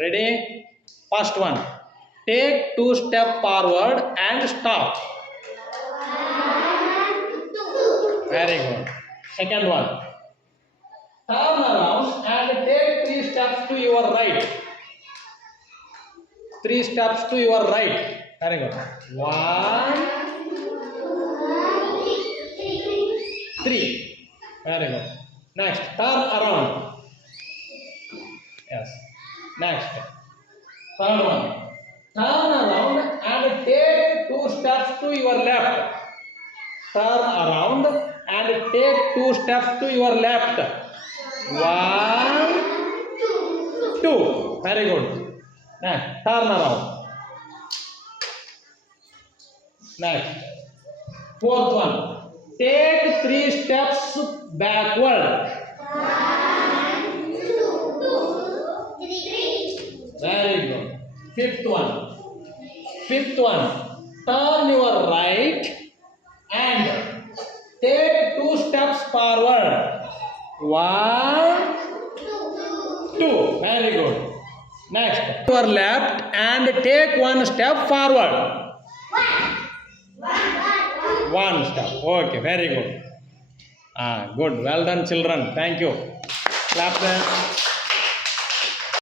Ready? First one. Take 2 steps forward and stop. Very good. Second one. Turn around and take 3 steps to your right. 3 steps to your right. Very good. 1, 3. Very good. Next, turn around. Yes. Next, third one. Turn around and take 2 steps to your left. Turn around and take 2 steps to your left. 1, 2. Very good. Next, turn around. Next, fourth one. Take 3 steps backward. Very good. Fifth one. Turn your right and take 2 steps forward. 1, 2. Very good. Next, your left and take 1 step forward. 1 step. Okay, very good. Good. Well done, children. Thank you. Clap them.